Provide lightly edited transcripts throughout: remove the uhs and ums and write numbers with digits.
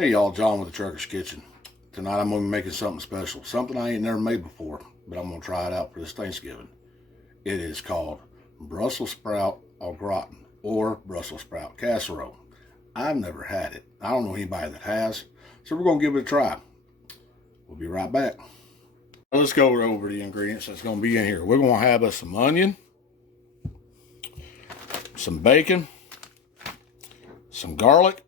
Hey y'all, John with the Trucker's Kitchen. Tonight I'm going to be making something special. Something I ain't never made before, but I'm going to try it out for this Thanksgiving. It is called Brussels sprout au gratin, or Brussels sprout casserole. I've never had it. I don't know anybody that has, so we're going to give it a try. We'll be right back. Let's go over the ingredients that's going to be in here. We're going to have us some onion, some bacon, some garlic,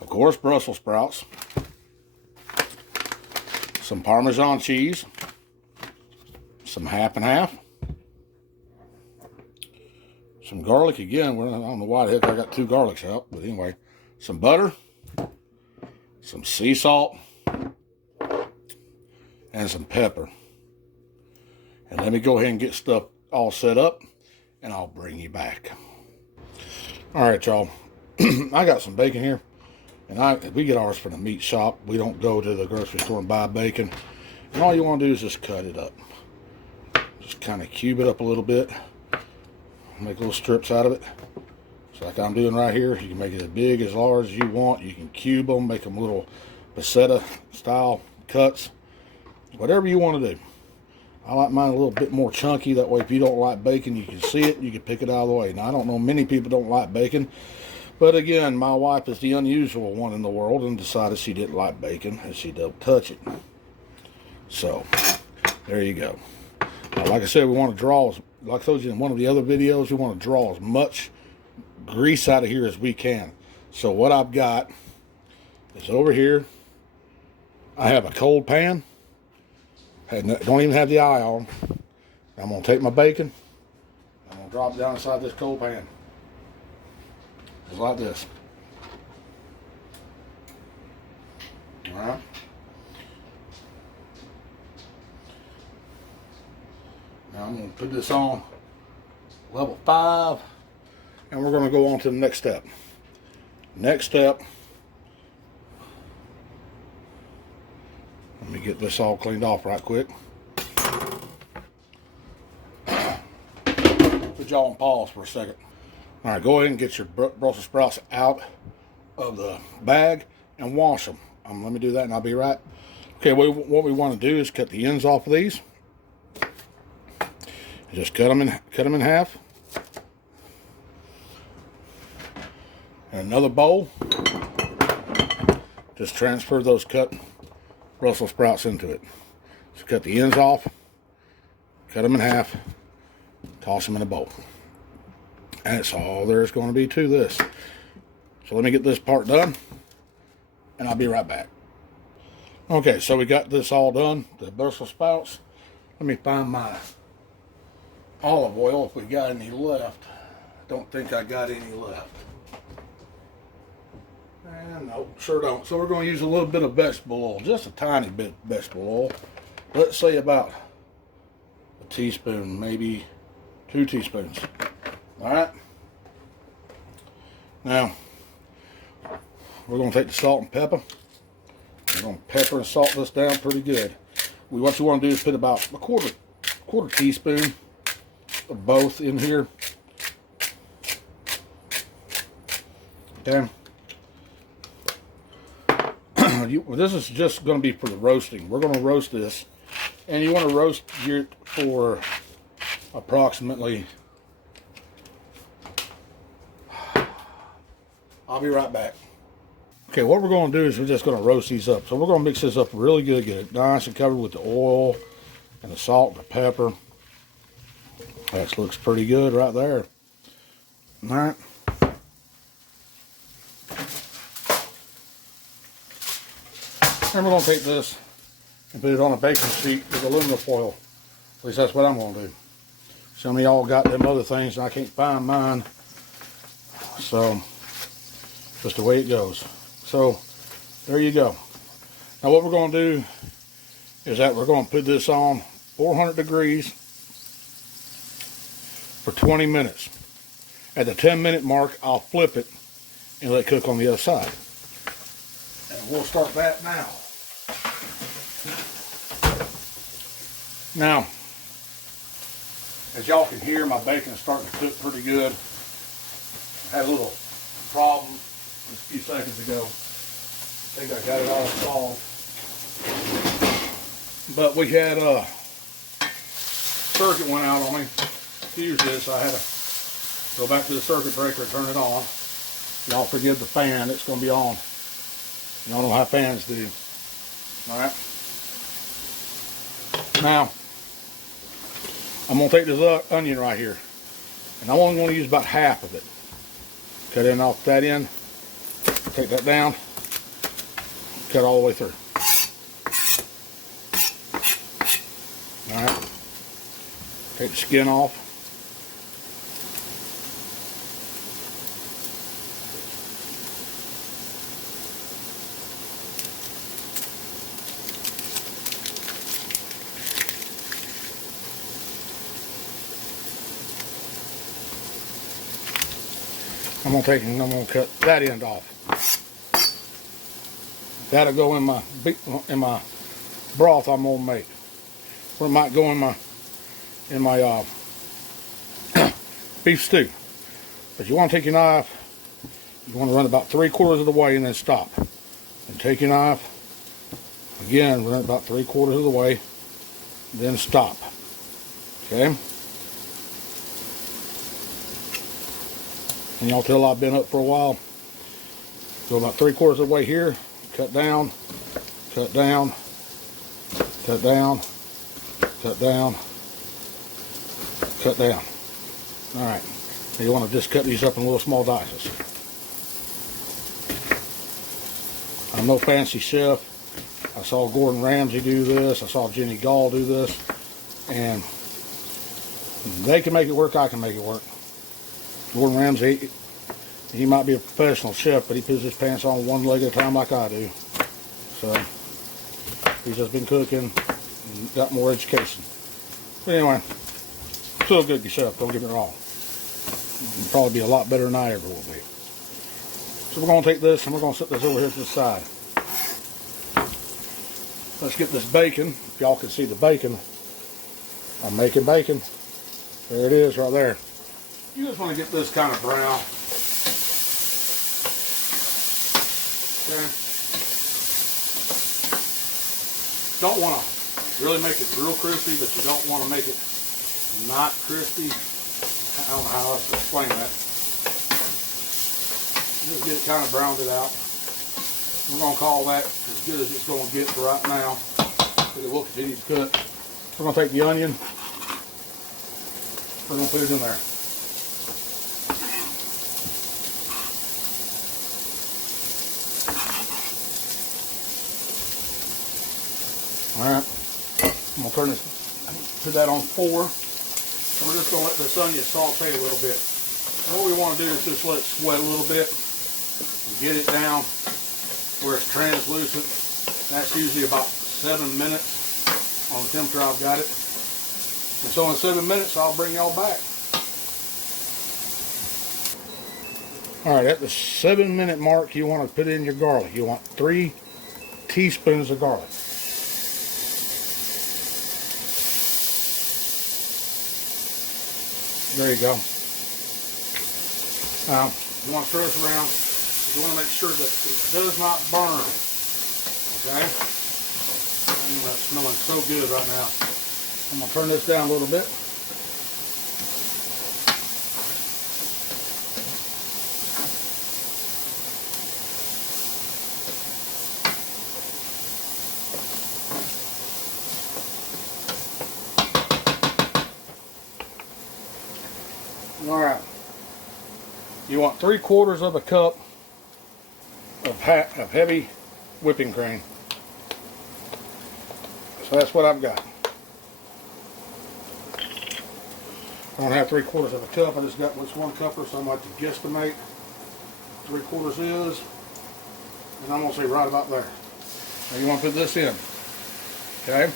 of course, Brussels sprouts, some parmesan cheese, some half and half, some garlic again. I don't know why the heck I got two garlics out, but anyway, some butter, some sea salt, and some pepper. And let me go ahead and get stuff all set up, and I'll bring you back. All right, y'all. I got some bacon here. And we get ours from the meat shop. We don't go to the grocery store and buy bacon. And all you want to do is just cut it up. Just kind of cube it up a little bit. Make little strips out of it. So like I'm doing right here. You can make it as big, as large as you want. You can cube them, make them little pasetta style cuts. Whatever you want to do. I like mine a little bit more chunky. That way if you don't like bacon, you can see it. You can pick it out of the way. Now I don't know, many people don't like bacon. But again, my wife is the unusual one in the world and decided she didn't like bacon and she don't touch it. So, there you go. Now, like I said, we want to draw, like I told you in one of the other videos, we want to draw as much grease out of here as we can. So what I've got is over here, I have a cold pan. Don't even have the eye on. I'm going to take my bacon. I'm going to drop it down inside this cold pan. Just like this. Alright. Now I'm going to put this on level 5. And we're going to go on to the next step. Next step. Let me get this all cleaned off right quick. Put y'all on pause for a second. All right, go ahead and get your Brussels sprouts out of the bag and wash them. Let me do that and I'll be right. Okay, what we want to do is cut the ends off of these. Just cut them in half. And another bowl. Just transfer those cut Brussels sprouts into it. So cut the ends off, cut them in half, toss them in a bowl. And that's all there's going to be to this. So let me get this part done, and I'll be right back. Okay, so we got this all done, the Brussels sprouts. Let me find my olive oil if we got any left. Don't think I got any left. And no, sure don't. So we're going to use a little bit of vegetable oil, just a tiny bit of vegetable oil. Let's say about a teaspoon, maybe 2 teaspoons. Alright, now we're going to take the salt and pepper. We're going to pepper and salt this down pretty good. What you want to do is put about a quarter teaspoon of both in here. Okay. This is just going to be for the roasting. We're going to roast this, and you want to roast it for approximately. I'll be right back. Okay, what we're going to do is we're just going to roast these up. So we're going to mix this up really good, get it nice and covered with the oil and the salt and the pepper. That looks pretty good right there. All right. And we're going to take this and put it on a baking sheet with aluminum foil. At least that's what I'm going to do. Some of y'all got them other things and I can't find mine. So, just the way it goes. So, there you go. Now what we're going to do is that we're going to put this on 400 degrees for 20 minutes. At the 10-minute mark, I'll flip it and let it cook on the other side. And we'll start that now. Now, as y'all can hear, my bacon is starting to cook pretty good. I had a little problem just a few seconds ago. think I got it all solved. But we had circuit went out on me. Fuse this, so I had to go back to the circuit breaker and turn it on. Y'all forgive the fan, it's going to be on. Y'all know how fans do. Alright. Now, I'm going to take this onion right here, and I'm only going to use about half of it. Cut in off that end, take that down, cut all the way through. Alright. Take the skin off. I'm gonna cut that end off. That'll go in my broth I'm gonna make. Or it might go in my beef stew. But you want to take your knife. You want to run about 3/4 of the way and then stop. And take your knife. Again, run about 3/4 of the way, then stop. Okay. And y'all tell I've been up for a while. Go about 3/4 of the way here. Cut down. Cut down. Cut down. Cut down. Cut down. Alright. Now you want to just cut these up in little small dices. I'm no fancy chef. I saw Gordon Ramsay do this. I saw Jenny Gall do this. And they can make it work. I can make it work. Gordon Ramsay, he might be a professional chef, but he puts his pants on one leg at a time like I do. So, he's just been cooking and got more education. But anyway, still a good chef, don't get me wrong. He'll probably be a lot better than I ever will be. So we're going to take this and we're going to set this over here to the side. Let's get this bacon. If y'all can see the bacon, I'm making bacon. There it is right there. You just want to get this kind of brown. Okay. Don't want to really make it real crispy, but you don't want to make it not crispy. I don't know how else to explain that. Just get it kind of browned it out. We're going to call that as good as it's going to get for right now. But it will continue to cook. We're going to take the onion. We're going to put it in there. Alright, I'm going to turn this, put that on 4, and we're just going to let this onion saute a little bit. And what we want to do is just let it sweat a little bit, and get it down where it's translucent. That's usually about 7 minutes on the temperature I've got it. And so in 7 minutes, I'll bring y'all back. Alright, at the 7-minute mark, you want to put in your garlic. You want 3 teaspoons of garlic. There you go. Now, you want to stir this around. You want to make sure that it does not burn. Okay? That's smelling so good right now. I'm going to turn this down a little bit. Alright, you want 3/4 of a cup of heavy whipping cream. So that's what I've got. I don't have 3/4 of a cup, I just got what's 1 cupper, so I'm going to guesstimate 3/4 is, and I'm going to say right about there. Now you want to put this in, okay?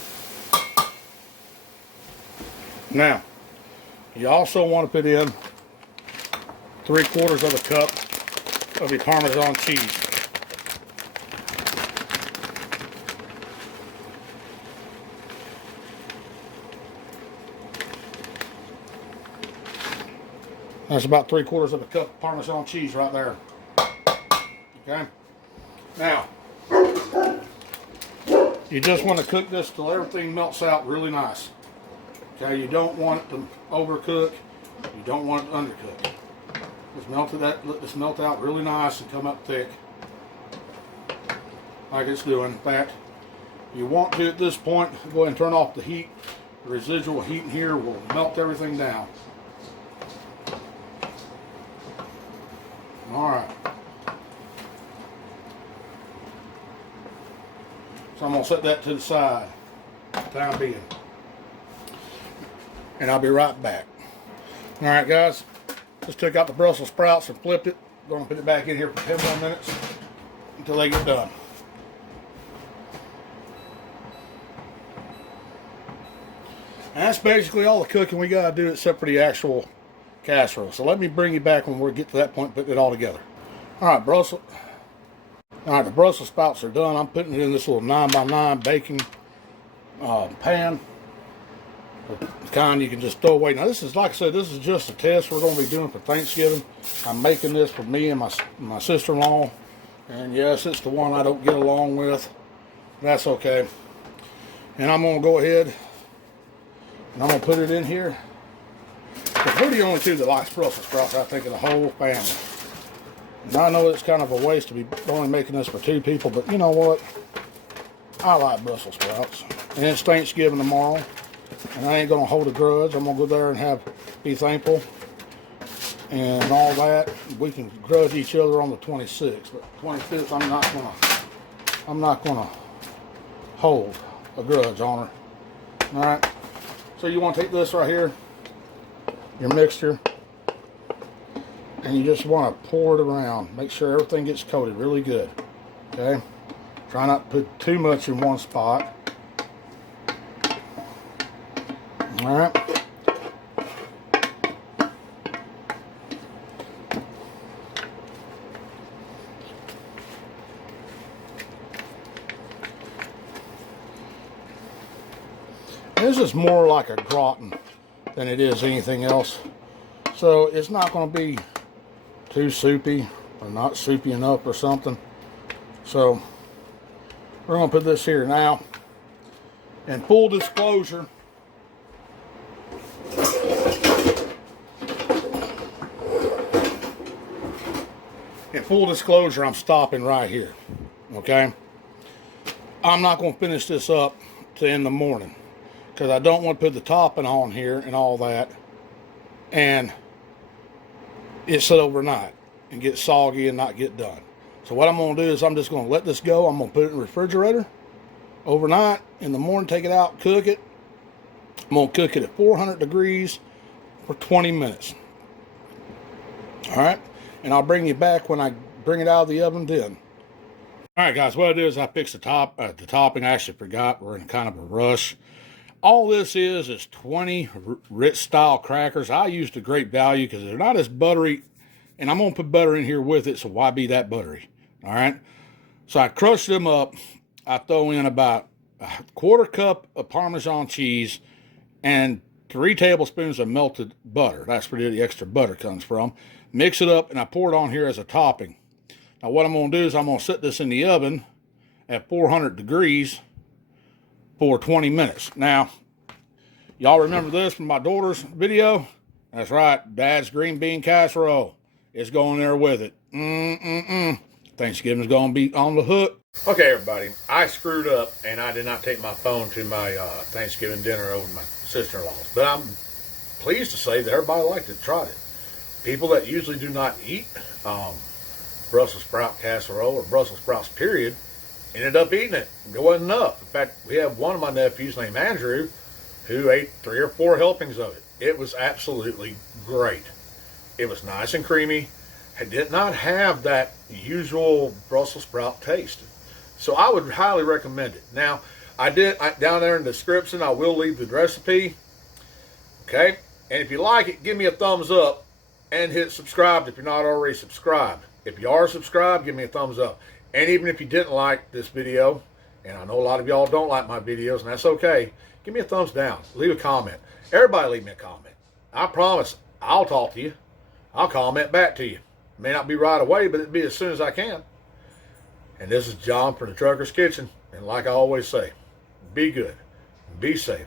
Now, you also want to put in 3/4 of a cup of your Parmesan cheese. That's about 3/4 of a cup of Parmesan cheese right there. Okay. Now, You just want to cook this till everything melts out really nice. Okay, you don't want it to overcook. You don't want it to undercook. Let this melt out really nice and come up thick, like it's doing that. You want to, at this point, go ahead and turn off the heat. The residual heat in here will melt everything down. All right. So I'm going to set that to the side for the time being. And I'll be right back. All right, guys. Just took out the Brussels sprouts and flipped it. Going to put it back in here for 10 more minutes until they get done. And that's basically all the cooking we got to do except for the actual casserole. So let me bring you back when we get to that point, putting it all together. All right, the Brussels sprouts are done. I'm putting it in this little 9x9 baking pan. The kind you can just throw away. Now this is, like I said, this is just a test we're going to be doing for Thanksgiving. I'm making this for me and my sister-in-law. And yes, it's the one I don't get along with. That's okay. And I'm going to go ahead and I'm going to put it in here. But we're the only two that likes Brussels sprouts, I think, in the whole family. And I know it's kind of a waste to be only making this for 2 people, but you know what? I like Brussels sprouts. And it's Thanksgiving tomorrow. And I ain't going to hold a grudge. I'm going to go there and be thankful and all that. We can grudge each other on the 26th. But 25th, I'm not going to hold a grudge on her. All right. So you want to take this right here, your mixture, and you just want to pour it around. Make sure everything gets coated really good. Okay? Try not to put too much in one spot. All right. This is more like a gratin than it is anything else. So it's not going to be too soupy or not soupy enough or something. So we're going to put this here now. And full disclosure, I'm stopping right here. Okay? I'm not going to finish this up till in the morning, because I don't want to put the topping on here and all that and it sit overnight and get soggy and not get done. So what I'm going to do is I'm just going to let this go. I'm going to put it in the refrigerator overnight. In the morning, take it out, cook it. I'm going to cook it at 400 degrees for 20 minutes. All right? And I'll bring you back when I bring it out of the oven then. All right, guys, what I do is I fix the topping. I actually forgot. We're in kind of a rush. All this is 20 Ritz style crackers. I used a great value because they're not as buttery, and I'm going to put butter in here with it, so why be that buttery? All right? So I crush them up. I throw in about a 1/4 cup of Parmesan cheese and 3 tablespoons of melted butter. That's where the extra butter comes from. Mix it up, and I pour it on here as a topping. Now, what I'm going to do is I'm going to set this in the oven at 400 degrees for 20 minutes. Now, y'all remember this from my daughter's video? That's right, Dad's green bean casserole. It's going there with it. Thanksgiving's going to be on the hook. Okay, everybody, I screwed up, and I did not take my phone to my Thanksgiving dinner over my sister-in-law's. But I'm pleased to say that everybody liked it, tried it. People that usually do not eat Brussels sprout casserole or Brussels sprouts, period, ended up eating it. It wasn't enough. In fact, we have one of my nephews named Andrew who ate 3 or 4 helpings of it. It was absolutely great. It was nice and creamy. It did not have that usual Brussels sprout taste. So I would highly recommend it. Now, down there in the description, I will leave the recipe. Okay? And if you like it, give me a thumbs up and hit subscribe if you're not already subscribed. If you are subscribed, give me a thumbs up. And even if you didn't like this video, and I know a lot of y'all don't like my videos, and that's okay, give me a thumbs down. Leave a comment. Everybody leave me a comment. I promise I'll talk to you. I'll comment back to you. It may not be right away, but it'll be as soon as I can. And this is John for the Trucker's Kitchen. And like I always say, be good, be safe,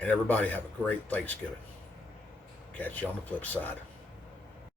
and everybody have a great Thanksgiving. Catch you on the flip side.